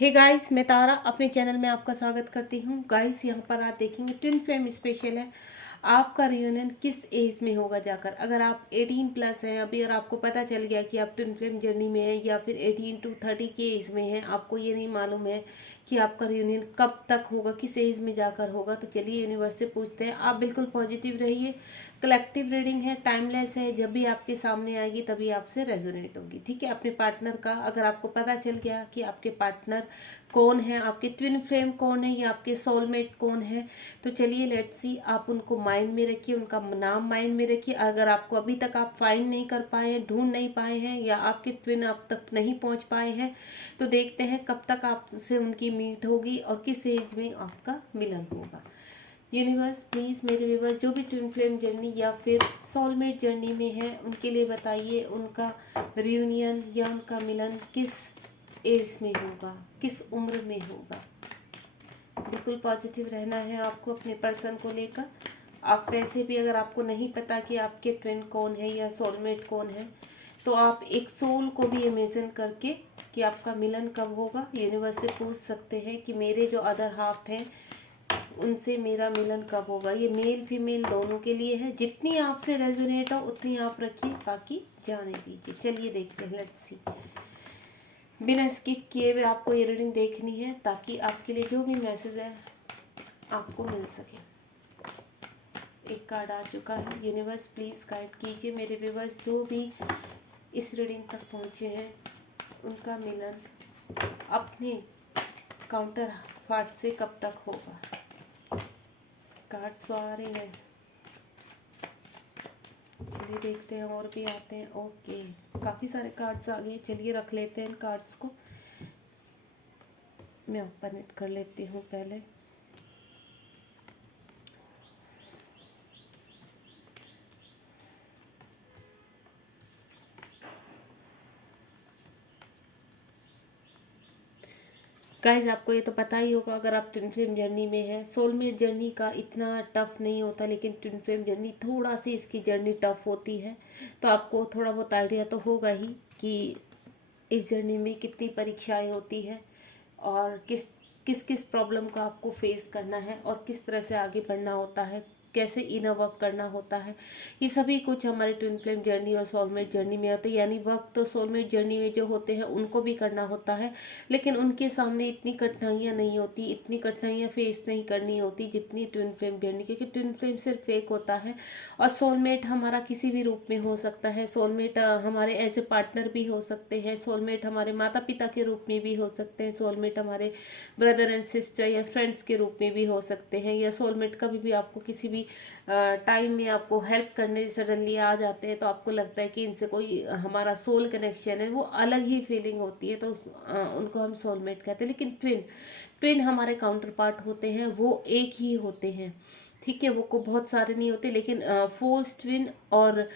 Hey guys, मैं तारा अपने channel में आपका स्वागत करती हूँ। गाइस, यहाँ पर आप देखेंगे ट्विन फ्लेम स्पेशल है। आपका रियूनियन किस एज में होगा जाकर, अगर आप 18 प्लस हैं अभी और आपको पता चल गया कि आप ट्विन फ्लेम जर्नी में हैं या फिर 18 टू 30 के एज में हैं, आपको ये नहीं मालूम है कि आपका रियूनियन कब तक होगा, किस एज में जाकर होगा, तो चलिए यूनिवर्स से पूछते हैं। आप बिल्कुल पॉजिटिव रहिए। कलेक्टिव रीडिंग है, टाइमलेस है, जब भी आपके सामने आएगी तभी आपसे रेजोनेट होगी। ठीक है, अपने पार्टनर का अगर आपको पता चल गया कि आपके पार्टनर कौन है, आपके ट्विन फ्लेम कौन है या आपके सोलमेट कौन है, तो चलिए लेट्स सी। आप उनको माइंड में रखिए, उनका नाम माइंड में रखिए। अगर आपको अभी तक आप फाइंड नहीं कर पाए हैं, ढूंढ नहीं पाए हैं या आपके ट्विन आप तक नहीं पहुंच पाए हैं, तो देखते हैं कब तक आपसे उनकी मीट होगी और किस एज में आपका मिलन होगा। यूनिवर्स प्लीज़ मेरे व्यूवर्स जो भी ट्विन फ्लेम जर्नी या फिर सोलमेट जर्नी में है उनके लिए बताइए उनका रियूनियन या उनका मिलन किस एज में होगा, किस उम्र में होगा। बिल्कुल पॉजिटिव रहना है आपको अपने पर्सन को लेकर। आप वैसे भी अगर आपको नहीं पता कि आपके ट्विन कौन है या सोलमेट कौन है, तो आप एक सोल को भी इमेजिन करके कि आपका मिलन कब होगा यूनिवर्स से पूछ सकते हैं कि मेरे जो अदर हाफ हैं उनसे मेरा मिलन कब होगा। ये मेल फीमेल दोनों के लिए है। जितनी आपसे रेजोनेट हो उतनी आप रखिए, बाकी जाने दीजिए। चलिए देखते हैं, लेट्स सी। बिना स्किप किए हुए आपको ये रीडिंग देखनी है ताकि आपके लिए जो भी मैसेज है आपको मिल सके। एक कार्ड आ चुका है। यूनिवर्स प्लीज़ गाइड कीजिए मेरे व्यूवर्स जो भी इस रीडिंग तक पहुँचे हैं उनका मिलन अपने काउंटर पार्ट से कब तक होगा। कार्ड्स आ रहे हैं, चलिए देखते हैं और भी आते हैं। ओके, काफ़ी सारे कार्ड्स आ गए। चलिए रख लेते हैं इन कार्ड्स को। मैं ओपन इट कर लेती हूँ पहले। गाइज, आपको ये तो पता ही होगा अगर आप ट्विन फ्लेम जर्नी में है, सोलमेट जर्नी का इतना टफ नहीं होता, लेकिन ट्विन फ्लेम जर्नी थोड़ा सी इसकी जर्नी टफ होती है। तो आपको थोड़ा बहुत आइडिया तो होगा ही कि इस जर्नी में कितनी परीक्षाएं होती हैं और किस किस किस प्रॉब्लम का आपको फेस करना है और किस तरह से आगे बढ़ना होता है, कैसे इनर वर्क करना होता है। ये सभी कुछ हमारे ट्विन फ्लेम जर्नी और सोलमेट जर्नी में होते हैं। यानी वर्क तो सोलमेट जर्नी में जो होते हैं उनको भी करना होता है, लेकिन उनके सामने इतनी कठिनाइयाँ नहीं होती, इतनी कठिनाइयाँ फेस नहीं करनी होती जितनी ट्विन फ्लेम जर्नी, क्योंकि ट्विन फ्लेम सिर्फ एक होता है और सोलमेट हमारा किसी भी रूप में हो सकता है। सोलमेट हमारे एज ए पार्टनर भी हो सकते हैं, सोलमेट हमारे माता पिता के रूप में भी हो सकते हैं, सोलमेट हमारे ब्रदर एंड सिस्टर या फ्रेंड्स के रूप में भी हो सकते हैं, या सोलमेट कभी भी आपको किसी भी टाइम में आपको हेल्प करने सडनली आ जाते हैं तो आपको लगता है कि इनसे कोई हमारा सोल कनेक्शन है, वो अलग ही फीलिंग होती है, तो उनको हम सोलमेट कहते हैं। लेकिन ट्विन ट्विन हमारे काउंटर पार्ट होते हैं, वो एक ही होते हैं। ठीक है, वो को बहुत सारे नहीं होते, लेकिन फोर्स ट्विन और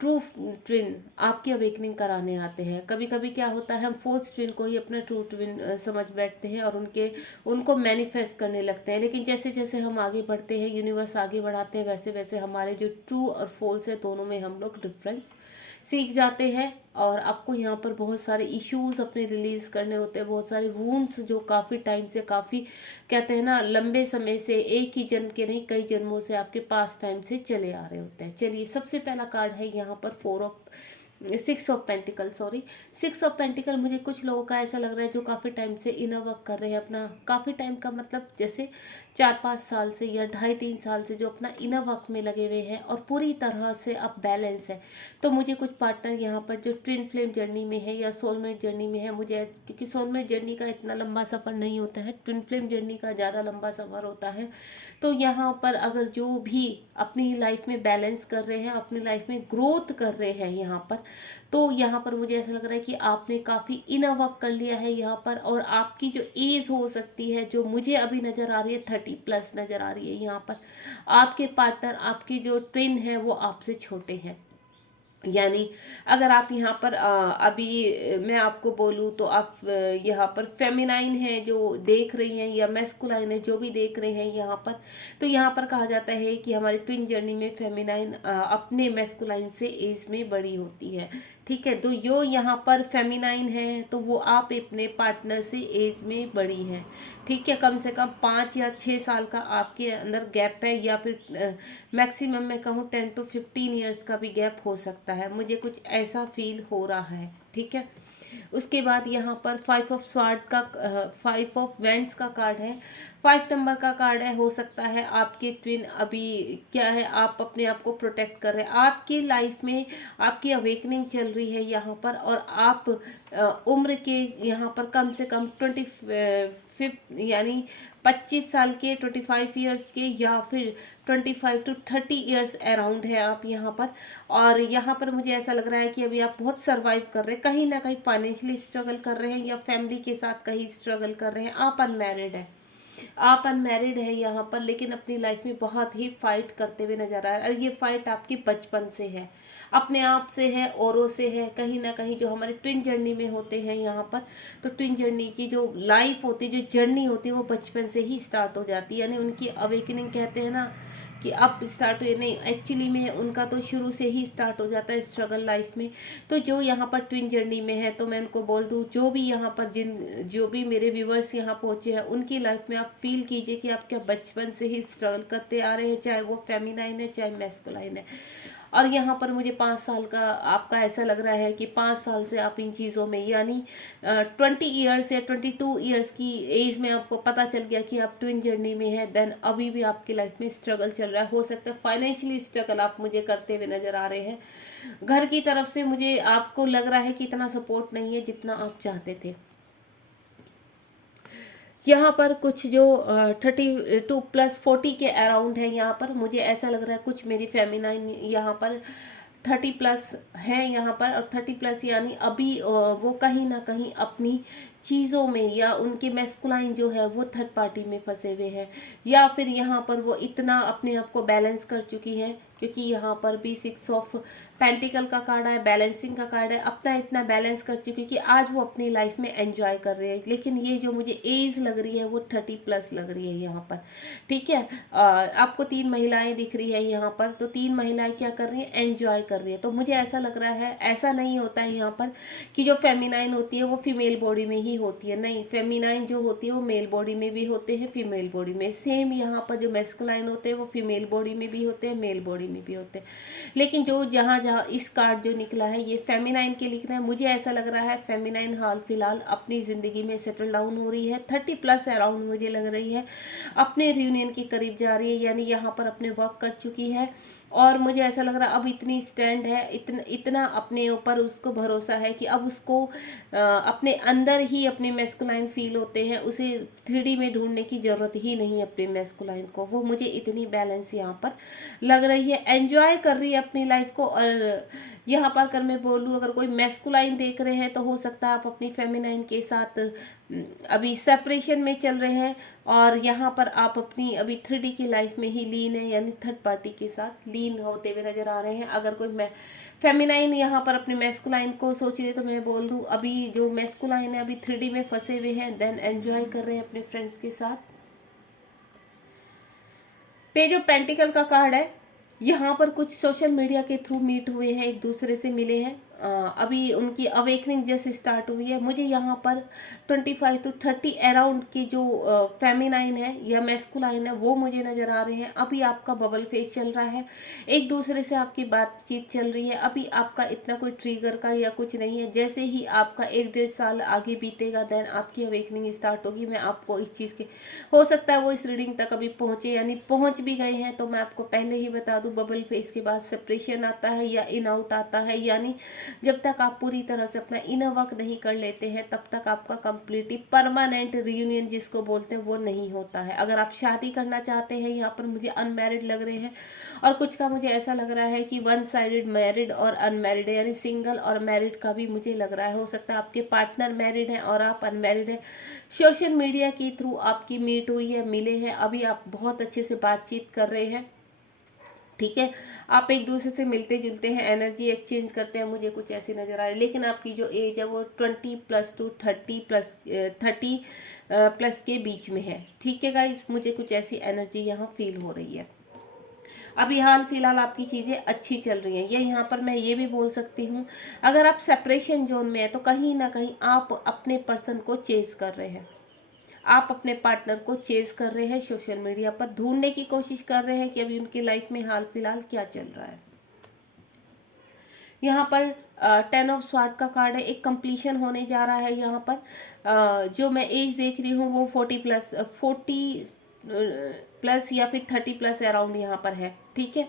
ट्रू ट्विन आपकी अवेकनिंग कराने आते हैं। कभी कभी क्या होता है, हम फोर्स ट्विन को ही अपना ट्रू ट्विन समझ बैठते हैं और उनको मैनिफेस्ट करने लगते हैं। लेकिन जैसे जैसे हम आगे बढ़ते हैं, यूनिवर्स आगे बढ़ाते हैं, वैसे वैसे हमारे जो ट्रू और फॉल्स है दोनों में हम लोग डिफरेंस सीख जाते हैं। और आपको यहाँ पर बहुत सारे इश्यूज अपने रिलीज करने होते हैं, बहुत सारे वूंड्स जो काफ़ी टाइम से, काफ़ी कहते हैं ना लंबे समय से, एक ही जन्म के नहीं कई जन्मों से आपके पास टाइम से चले आ रहे होते हैं। चलिए, सबसे पहला कार्ड है यहाँ पर six of pentacle, sorry, six of pentacle. मुझे कुछ लोगों का ऐसा लग रहा है जो काफ़ी टाइम से इनर वर्क कर रहे हैं अपना, काफ़ी टाइम का मतलब जैसे 4-5 साल से या 2.5-3 साल से जो अपना इनर वर्क में लगे हुए हैं और पूरी तरह से अब बैलेंस है। तो मुझे कुछ पार्टनर यहाँ पर जो ट्विन फ्लेम जर्नी में है या सोलमेट जर्नी में है, मुझे क्योंकि सोलमेट जर्नी का इतना लंबा सफ़र नहीं होता है, ट्विन फ्लेम जर्नी का ज़्यादा लंबा सफ़र होता है। तो यहाँ पर अगर जो भी अपनी लाइफ में बैलेंस कर रहे हैं, अपनी लाइफ में ग्रोथ कर रहे हैं यहाँ पर, तो यहाँ पर मुझे ऐसा लग रहा है कि आपने काफ़ी इनर वर्क कर लिया है यहाँ पर। और आपकी जो एज हो सकती है, जो मुझे अभी नज़र आ रही है 30 प्लस नज़र आ रही है यहाँ पर। आपके पार्टनर, आपकी जो ट्विन है वो आपसे छोटे हैं। यानी अगर आप यहाँ पर अभी मैं आपको बोलूँ तो आप यहाँ पर फेमिनाइन है जो देख रही हैं या मैस्कुलाइन है जो भी देख रहे हैं यहाँ पर, तो यहाँ पर कहा जाता है कि हमारी ट्विन जर्नी में फेमिनाइन अपने मैस्कुलाइन से एज में बड़ी होती है। ठीक है। तो जो यहाँ पर फेमिनाइन है तो वो आप अपने पार्टनर से एज में बड़ी हैं, ठीक है। कम से कम 5 या 6 साल का आपके अंदर गैप है, या फिर मैक्सिमम मैं कहूँ 10 to 15 ईयर्स का भी गैप हो सकता है, मुझे कुछ ऐसा फील हो रहा है, ठीक है। उसके बाद यहाँ पर 5 ऑफ स्वार्ड का 5 ऑफ वेंट्स का कार्ड है, 5 नंबर का कार्ड है। हो सकता है आपके ट्विन अभी क्या है, आप अपने आप को प्रोटेक्ट कर रहे हैं, आपकी लाइफ में आपकी अवेकनिंग चल रही है यहाँ पर, और आप उम्र के यहाँ पर कम से कम 25 यानी 25 साल के, 25 ईयर्स के, या फिर 25 to 30 ईयर्स अराउंड है आप यहाँ पर। और यहाँ पर मुझे ऐसा लग रहा है कि अभी आप बहुत सरवाइव कर रहे हैं, कहीं ना कहीं फाइनेंशियली स्ट्रगल कर रहे हैं, या फैमिली के साथ कहीं स्ट्रगल कर रहे हैं। आप अनमैरिड है, आप अनमैरिड है यहाँ पर, लेकिन अपनी लाइफ में बहुत ही फाइट करते हुए नजर आ रहा है, और ये फाइट आपकी बचपन से है, अपने आप से है, औरों से है, कहीं ना कहीं जो हमारे ट्विन जर्नी में होते हैं यहाँ पर। तो ट्विन जर्नी की जो लाइफ होती है, जो जर्नी होती है, वो बचपन से ही स्टार्ट हो जाती है, यानी उनकी अवेकनिंग कहते हैं ना कि अब स्टार्ट हुए, नहीं एक्चुअली में उनका तो शुरू से ही स्टार्ट हो जाता है स्ट्रगल लाइफ में। तो जो यहाँ पर ट्विन जर्नी में है, तो मैं उनको बोल दूँ, जो भी यहाँ पर जो भी मेरे व्यूवर्स यहाँ पहुँचे हैं, उनकी लाइफ में आप फील कीजिए कि आप क्या बचपन से ही स्ट्रगल करते आ रहे हैं, चाहे वो फेमिनाइन है चाहे मैस्कुलाइन है। और यहाँ पर मुझे 5 साल का आपका ऐसा लग रहा है कि 5 साल से आप इन चीज़ों में, यानी 20 ईयर्स या 22 ईयर्स की एज में आपको पता चल गया कि आप ट्विन जर्नी में है, देन अभी भी आपकी लाइफ में स्ट्रगल चल रहा है। हो सकता है फाइनेंशियली स्ट्रगल आप मुझे करते हुए नजर आ रहे हैं, घर की तरफ से मुझे आपको लग रहा है कि इतना सपोर्ट नहीं है जितना आप चाहते थे। यहाँ पर कुछ जो 32 + 40 के अराउंड है, यहाँ पर मुझे ऐसा लग रहा है कुछ मेरी फेमिनाइन यहाँ पर 30+ है यहाँ पर, और 30+ यानी अभी वो कहीं ना कहीं अपनी चीज़ों में, या उनके मैस्कुलाइन जो है वो थर्ड पार्टी में फंसे हुए हैं, या फिर यहाँ पर वो इतना अपने आप को बैलेंस कर चुकी हैं, क्योंकि यहाँ पर भी 6 ऑफ पेंटिकल का कार्ड है, बैलेंसिंग का कार्ड है, अपना इतना बैलेंस कर चुकी कि आज वो अपनी लाइफ में एंजॉय कर रहे हैं। लेकिन ये जो मुझे एज लग रही है वो 30+ लग रही है यहाँ पर, ठीक है। आपको 3 महिलाएं दिख रही है यहाँ पर, तो 3 महिलाएं क्या कर रही हैं, एंजॉय कर रही है। तो मुझे ऐसा लग रहा है, ऐसा नहीं होता है यहाँ पर कि जो फेमिनाइन होती है वो फीमेल बॉडी में ही होती है, नहीं, फेमिनाइन जो होती है वो मेल बॉडी में भी होते हैं, फीमेल बॉडी में। सेम यहाँ पर जो मैस्कुलाइन होते हैं वो फीमेल बॉडी में भी होते हैं, मेल बॉडी में भी होते हैं। लेकिन जो जहाँ जहाँ इस कार्ड जो निकला है ये फेमिनाइन के लिखना है, मुझे ऐसा लग रहा है फेमिनाइन हाल फिलहाल अपनी ज़िंदगी में सेटल डाउन हो रही है, 30+ अराउंड मुझे लग रही है, अपने रियूनियन के करीब जा रही है, यानी यहाँ पर अपने वर्क कर चुकी है। और मुझे ऐसा लग रहा है अब इतनी स्टैंड है, इतना अपने ऊपर उसको भरोसा है कि अब उसको अपने अंदर ही अपने मैस्कुलाइन फील होते हैं, उसे 3D में ढूंढने की ज़रूरत ही नहीं अपने मैस्कुलाइन को, वो मुझे इतनी बैलेंस यहाँ पर लग रही है, एंजॉय कर रही है अपनी लाइफ को। और यहाँ पर अगर मैं बोलूँ, अगर कोई मैस्कुलाइन देख रहे हैं तो हो सकता है आप अपनी फेमिनाइन के साथ अभी सेपरेशन में चल रहे हैं, और यहाँ पर आप अपनी अभी 3D की लाइफ में ही लीन है, यानी थर्ड पार्टी के साथ लीन होते हुए नजर आ रहे हैं। अगर कोई फेमिनाइन यहाँ पर अपने मैस्कुलाइन को सोच रहे तो मैं बोल दूँ, अभी जो मैस्कुलाइन है अभी 3D में फंसे हुए हैं, देन एंजॉय कर रहे हैं अपने फ्रेंड्स के साथ। पेज ऑफ पेंटिकल का कार्ड है, यहाँ पर कुछ सोशल मीडिया के थ्रू मीट हुए हैं, एक दूसरे से मिले हैं, अभी उनकी अवेकनिंग जैसे स्टार्ट हुई है। मुझे यहाँ पर 25 to 30 अराउंड की जो फेमिनाइन है या मैस्कुलाइन है वो मुझे नज़र आ रहे हैं। अभी आपका बबल फेस चल रहा है, एक दूसरे से आपकी बातचीत चल रही है, अभी आपका इतना कोई ट्रिगर का या कुछ नहीं है। जैसे ही आपका 1-1.5 साल आगे बीतेगा देन आपकी अवेकनिंग स्टार्ट होगी। मैं आपको इस चीज़ के, हो सकता है वो इस रीडिंग तक अभी पहुँचे, यानी पहुँच भी गए हैं, तो मैं आपको पहले ही बता दूँ, बबल फेस के बाद सेपरेशन आता है या इन आउट आता है, यानी जब तक आप पूरी तरह से अपना इनर वर्क नहीं कर लेते हैं तब तक आपका कंप्लीटली परमानेंट रियूनियन जिसको बोलते हैं वो नहीं होता है। अगर आप शादी करना चाहते हैं, यहाँ पर मुझे अनमैरिड लग रहे हैं, और कुछ का मुझे ऐसा लग रहा है कि 1 साइडेड मैरिड और अनमैरिड है, यानी सिंगल और मैरिड का भी मुझे लग रहा है। हो सकता है आपके पार्टनर मैरिड हैं और आप अनमैरिड हैं, सोशल मीडिया के थ्रू आपकी मीट हुई है, मिले हैं, अभी आप बहुत अच्छे से बातचीत कर रहे हैं, ठीक है। आप एक दूसरे से मिलते जुलते हैं, एनर्जी एक्सचेंज करते हैं, मुझे कुछ ऐसी नज़र आ रही है। लेकिन आपकी जो एज है वो 20+ to 30+ के बीच में है, ठीक है गाइस, मुझे कुछ ऐसी एनर्जी यहाँ फील हो रही है। अभी हाल फिलहाल आपकी चीज़ें अच्छी चल रही हैं। या यहाँ पर मैं ये भी बोल सकती हूँ, अगर आप सेपरेशन जोन में है तो कहीं ना कहीं आप अपने पर्सन को चेज कर रहे हैं, आप अपने पार्टनर को चेज कर रहे हैं, सोशल मीडिया पर ढूंढने की कोशिश कर रहे हैं कि अभी उनकी लाइफ में हाल फिलहाल क्या चल रहा है। यहाँ पर 10 ऑफ स्वार्ड का कार्ड है, एक कंप्लीशन होने जा रहा है। यहाँ पर जो मैं एज देख रही हूँ वो 40 प्लस या फिर 30 प्लस अराउंड यहाँ पर है। ठीक है,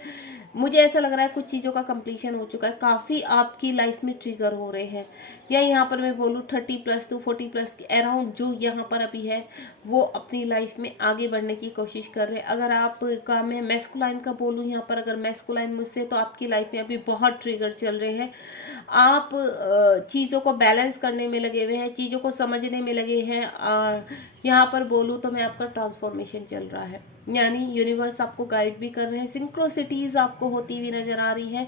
मुझे ऐसा लग रहा है कुछ चीज़ों का कंप्लीशन हो चुका है, काफ़ी आपकी लाइफ में ट्रिगर हो रहे हैं। या यहाँ पर मैं बोलूँ 30 प्लस टू 40 प्लस के अराउंड जो यहाँ पर अभी है वो अपनी लाइफ में आगे बढ़ने की कोशिश कर रहे हैं। अगर आप का मैं मैस्कुलाइन का बोलूँ यहाँ पर, अगर मैस्कुलाइन मुझसे, तो आपकी लाइफ में अभी बहुत ट्रिगर चल रहे हैं। आप चीज़ों को बैलेंस करने में लगे हुए हैं, चीज़ों को समझने में लगे हैं। और यहाँ पर बोलूँ तो मैं आपका ट्रांसफॉर्मेशन चल रहा है, यानी यूनिवर्स आपको गाइड भी कर रहे हैं, सिंक्रोसिटीज़ आपको होती हुई नज़र आ रही है।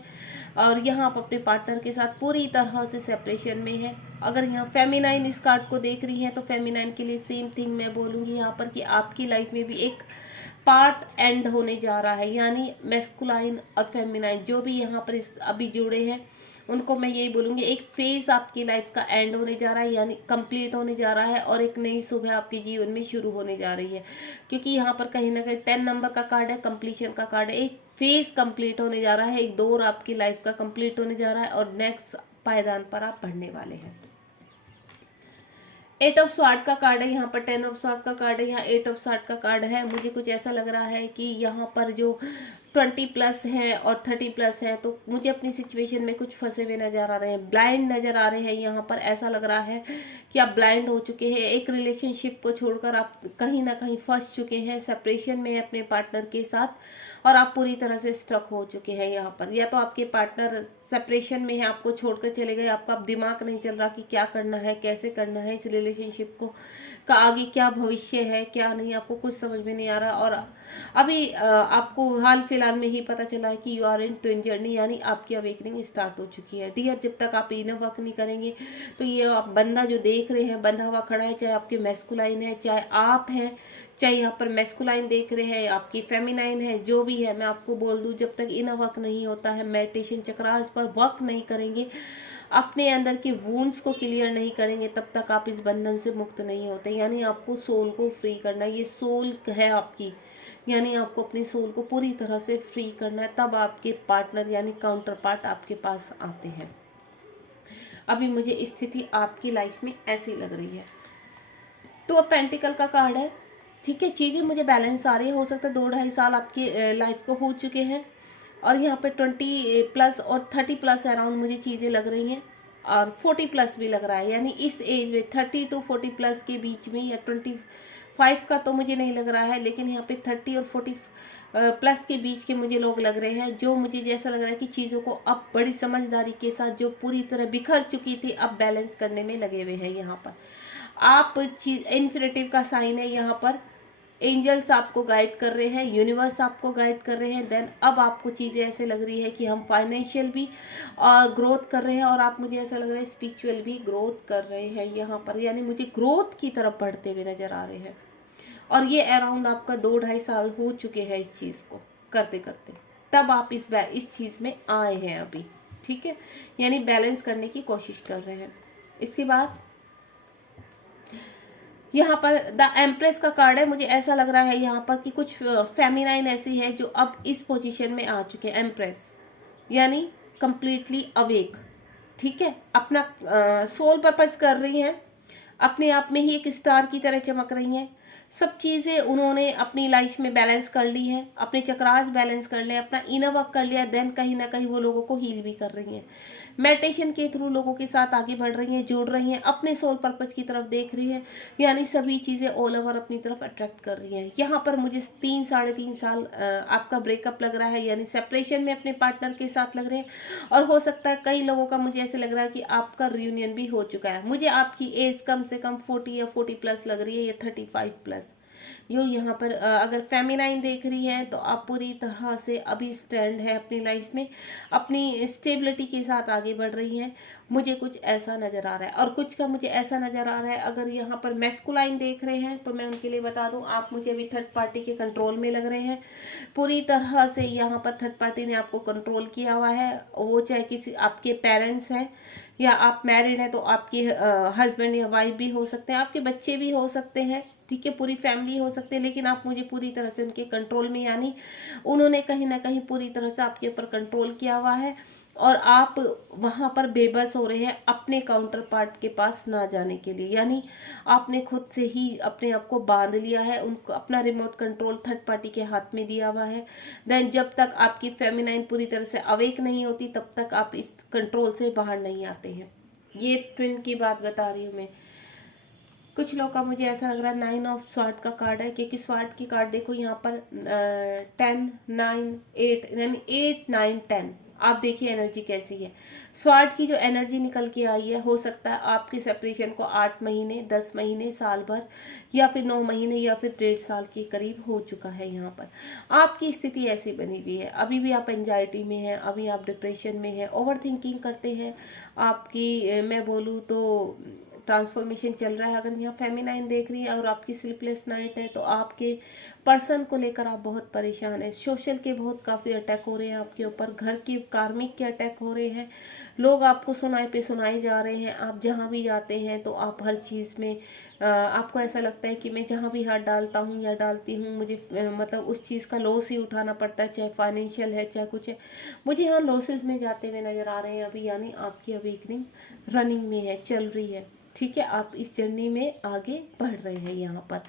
और यहाँ आप अपने पार्टनर के साथ पूरी तरह से सेपरेशन में है। अगर यहाँ फेमिनाइन इस कार्ड को देख रही हैं तो फेमिनाइन के लिए सेम थिंग मैं बोलूँगी यहाँ पर कि आपकी लाइफ में भी एक पार्ट एंड होने जा रहा है, यानी मैस्कुलाइन और फेमिनाइन जो भी यहाँ पर इस अभी जुड़े हैं उनको मैं यही बोलूँगी, एक फेज आपकी लाइफ का एंड होने जा रहा है, यानी कंप्लीट होने जा रहा है, और एक नई सुबह आपके जीवन में शुरू होने जा रही है। क्योंकि यहाँ पर कहीं ना कहीं 10 नंबर का कार्ड है, कंप्लीशन का कार्ड है, एक फेज कंप्लीट होने जा रहा है, एक दौर आपकी लाइफ का कंप्लीट होने जा रहा है और नेक्स्ट पायदान पर आप बढ़ने वाले हैं। 8 ऑफ स्वार्ड का कार्ड है यहाँ पर, 10 ऑफ स्वार्ड का कार्ड है, यहाँ 8 ऑफ स्वार्ड का कार्ड है। मुझे कुछ ऐसा लग रहा है कि यहाँ पर जो 20 प्लस है और 30 प्लस है तो मुझे अपनी सिचुएशन में कुछ फंसे हुए नजर आ रहे हैं, ब्लाइंड नजर आ रहे हैं। यहाँ पर ऐसा लग रहा है कि आप ब्लाइंड हो चुके हैं, एक रिलेशनशिप को छोड़कर आप कहीं ना कहीं फंस चुके हैं, सेपरेशन में अपने पार्टनर के साथ, और आप पूरी तरह से स्ट्रक हो चुके हैं यहाँ पर। या तो आपके पार्टनर सेपरेशन में है, आपको छोड़कर चले गए, आपका अब दिमाग नहीं चल रहा कि क्या करना है, कैसे करना है, इस रिलेशनशिप को का आगे क्या भविष्य है क्या नहीं, आपको कुछ समझ में नहीं आ रहा। और अभी आपको हाल फिलहाल में ही पता चला है कि you are in twin journey, यानी आपकी अवेकनिंग स्टार्ट हो चुकी है। डियर, जब तक आप इनर वर्क नहीं करेंगे तो ये आप बंदा जो देख रहे हैं बंधा हुआ खड़ा है, चाहे आपके मैस्कुलाइन है, चाहे आप हैं, चाहे यहाँ पर मैस्कुलाइन देख रहे हैं, आपकी फेमिनाइन है, जो भी है, मैं आपको बोल दूं जब तक इनर वर्क नहीं होता है, मेडिटेशन चक्रास पर वर्क नहीं करेंगे, अपने अंदर के वुंड्स को क्लियर नहीं करेंगे, तब तक आप इस बंधन से मुक्त नहीं होते। यानी आपको सोल को फ्री करना है, ये सोल है आपकी, यानी आपको अपनी सोल को पूरी तरह से फ्री करना है, तब आपके पार्टनर यानी काउंटर पार्ट आपके पास आते हैं। अभी मुझे स्थिति आपकी लाइफ में ऐसी लग रही है। 2 ऑफ पेंटिकल का कार्ड है। ठीक है, चीज़ें मुझे बैलेंस आ रही है, हो सकता है 2-2.5 साल आपकी लाइफ को हो चुके हैं, और यहाँ पे 20 प्लस और 30 प्लस अराउंड मुझे चीज़ें लग रही हैं, और 40 प्लस भी लग रहा है, यानी इस एज में 30 to 40 प्लस के बीच में, या 25 का तो मुझे नहीं लग रहा है, लेकिन यहाँ पे 30 और 40 प्लस के बीच के मुझे लोग लग रहे हैं, जो मुझे जैसा लग रहा है कि चीज़ों को अब बड़ी समझदारी के साथ, जो पूरी तरह बिखर चुकी थी, अब बैलेंस करने में लगे हुए हैं। यहाँ पर आप इन्फिनिटिव का साइन है, यहाँ पर एंजल्स आपको गाइड कर रहे हैं, यूनिवर्स आपको गाइड कर रहे हैं। देन अब आपको चीज़ें ऐसे लग रही है कि हम फाइनेंशियल भी ग्रोथ कर रहे हैं, और आप मुझे ऐसा लग रहा है स्पिरिचुअल भी ग्रोथ कर रहे हैं यहाँ पर, यानी मुझे ग्रोथ की तरफ बढ़ते हुए नजर आ रहे हैं। और ये अराउंड आपका 2-2.5 साल हो चुके हैं इस चीज़ को करते करते, तब आप इस चीज़ में आए हैं अभी। ठीक है, यानी बैलेंस करने की कोशिश कर रहे हैं। इसके बाद यहाँ पर द एम्प्रेस का कार्ड है। मुझे ऐसा लग रहा है यहाँ पर कि कुछ फेमिनाइन ऐसी है जो अब इस पोजीशन में आ चुके हैं, एम्प्रेस यानी कंप्लीटली अवेक। ठीक है, अपना सोल पर्पस कर रही हैं, अपने आप में ही एक स्टार की तरह चमक रही हैं। सब चीज़ें उन्होंने अपनी लाइफ में बैलेंस कर ली हैं, अपने चक्रास बैलेंस कर लिया, अपना इनर वर्क कर लिया, देन कहीं ना कहीं वो लोगों को हील भी कर रही हैं, मेडिटेशन के थ्रू लोगों के साथ आगे बढ़ रही हैं, जुड़ रही हैं, अपने सोल पर्पस की तरफ देख रही हैं, यानी सभी चीज़ें ऑल ओवर अपनी तरफ अट्रैक्ट कर रही हैं। यहाँ पर मुझे 3-3.5 साल आपका ब्रेकअप लग रहा है, यानी सेपरेशन में अपने पार्टनर के साथ लग रहे हैं, और हो सकता है कई लोगों का मुझे ऐसे लग रहा है कि आपका रियूनियन भी हो चुका है। मुझे आपकी एज कम से कम 40 या 40 प्लस लग रही है, या 35 प्लस। यहाँ पर अगर फेमिनाइन देख रही है तो आप पूरी तरह से अभी स्टैंड है अपनी लाइफ में, अपनी स्टेबिलिटी के साथ आगे बढ़ रही हैं, मुझे कुछ ऐसा नज़र आ रहा है। और कुछ का मुझे ऐसा नज़र आ रहा है, अगर यहाँ पर मैस्कुलाइन देख रहे हैं तो मैं उनके लिए बता दूँ, आप मुझे अभी थर्ड पार्टी के कंट्रोल में लग रहे हैं। पूरी तरह से यहाँ पर थर्ड पार्टी ने आपको कंट्रोल किया हुआ है। वो चाहे किसी आपके पेरेंट्स हैं, या आप मैरिड हैं तो आपके हस्बैंड या वाइफ भी हो सकते हैं, आपके बच्चे भी हो सकते हैं, ठीक है, पूरी फैमिली हो सकती है। लेकिन आप मुझे पूरी तरह से उनके कंट्रोल में, यानी उन्होंने कहीं ना कहीं पूरी तरह से आपके ऊपर कंट्रोल किया हुआ है, और आप वहां पर बेबस हो रहे हैं अपने काउंटर पार्ट के पास ना जाने के लिए। यानी आपने खुद से ही अपने आप को बांध लिया है, उनको अपना रिमोट कंट्रोल थर्ड पार्टी के हाथ में दिया हुआ है। देन जब तक आपकी फेमिनाइन पूरी तरह से अवेक नहीं होती, तब तक आप इस कंट्रोल से बाहर नहीं आते हैं। ये ट्विन की बात बता रही हूँ मैं। कुछ लोग का मुझे ऐसा लग रहा है 9 ऑफ स्वार्ड का कार्ड है, क्योंकि स्वार्ड की कार्ड देखो यहाँ पर 10 9 8, यानी 8 9 10। आप देखिए एनर्जी कैसी है। स्वार्ड की जो एनर्जी निकल के आई है, हो सकता है आपकी सेपरेशन को 8 महीने 10 महीने साल भर, या फिर 9 महीने, या फिर 1.5 साल के करीब हो चुका है। यहाँ पर आपकी स्थिति ऐसी बनी हुई है, अभी भी आप एंजाइटी में हैं, अभी आप डिप्रेशन में हैं, ओवर थिंकिंग करते हैं। आपकी मैं बोलूँ तो ट्रांसफॉर्मेशन चल रहा है। अगर यहाँ फेमिनाइन देख रही है और आपकी स्लीपलेस नाइट है, तो आपके पर्सन को लेकर आप बहुत परेशान हैं। सोशल के बहुत काफ़ी अटैक हो रहे हैं आपके ऊपर, घर के कार्मिक के अटैक हो रहे हैं, लोग आपको सुनाए पे सुनाए जा रहे हैं। आप जहाँ भी जाते हैं तो आप हर चीज़ में आपको ऐसा लगता है कि मैं जहाँ भी हाथ डालता हूँ या डालती हूँ, मुझे मतलब उस चीज़ का लॉस ही उठाना पड़ता है, चाहे फाइनेंशियल है चाहे कुछ है। मुझे यहाँ लॉसेस में जाते हुए नज़र आ रहे हैं अभी, यानी आपकी अवेकनिंग रनिंग में है, चल रही है, ठीक है। आप इस जर्नी में आगे बढ़ रहे हैं यहाँ पर।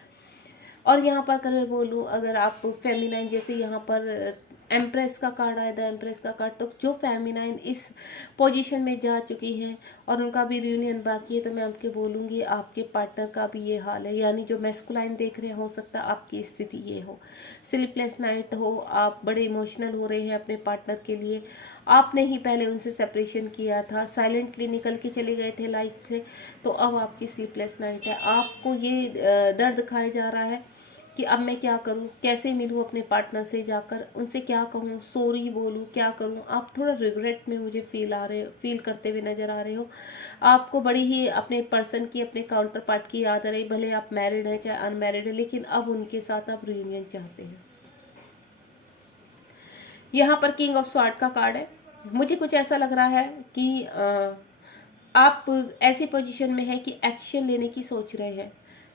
और यहाँ पर अगर मैं बोलूँ, अगर आप फेमिनाइन, जैसे यहाँ पर एम्प्रेस का कार्ड आया था, एम्प्रेस का कार्ड, तो जो फेमिनाइन इस पोजीशन में जा चुकी है और उनका भी रियूनियन बाकी है, तो मैं आपके बोलूँगी आपके पार्टनर का भी ये हाल है। यानी जो मैस्कुलाइन देख रहे हैं, हो सकता है आपकी स्थिति ये हो, स्लीपलेस नाइट हो, आप बड़े इमोशनल हो रहे हैं अपने पार्टनर के लिए, आपने ही पहले उनसे सेपरेशन किया था, साइलेंटली निकल के चले गए थे लाइफ से, तो अब आपकी स्लीपलेस नाइट है। आपको ये दर्द खाया जा रहा है कि अब मैं क्या करूं, कैसे मिलूं अपने पार्टनर से, जाकर उनसे क्या कहूं, सॉरी बोलूं, क्या करूं। आप थोड़ा रिग्रेट में मुझे फील करते हुए नजर आ रहे हो। आपको बड़ी ही अपने पर्सन की, अपने काउंटर पार्ट की याद आ रही, भले आप मैरिड है चाहे अनमैरिड है, लेकिन अब उनके साथ आप रियूनियन चाहते हैं। यहाँ पर किंग ऑफ स्वॉर्ड का कार्ड है। मुझे कुछ ऐसा लग रहा है कि आप ऐसी पोजीशन में है कि एक्शन लेने की सोच रहे हैं।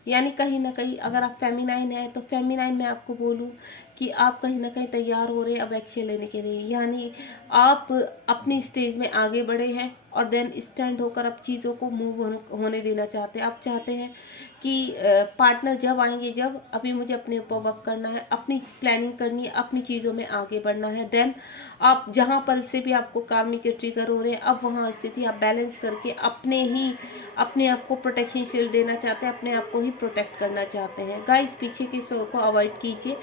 यानी कहीं ना कहीं अगर आप फेमिनाइन है, तो फेमिनाइन में आपको बोलूँ कि आप कहीं ना कहीं तैयार हो रहे हैं अब एक्शन लेने के लिए। यानी आप अपनी स्टेज में आगे बढ़े हैं और देन स्टैंड होकर अब चीज़ों को मूव होने देना चाहते हैं। आप चाहते हैं कि पार्टनर जब आएंगे, जब अभी मुझे अपने ऊपर वर्क करना है, अपनी प्लानिंग करनी है, अपनी चीज़ों में आगे बढ़ना है। देन आप जहाँ पर से भी आपको कार्मिक ट्रिगर हो रहे हैं, अब वहाँ स्थिति आप बैलेंस करके अपने आप को प्रोटेक्शन शील्ड देना चाहते हैं, अपने आप को ही प्रोटेक्ट करना चाहते हैं। गाइस, पीछे के शोर को अवॉइड कीजिए।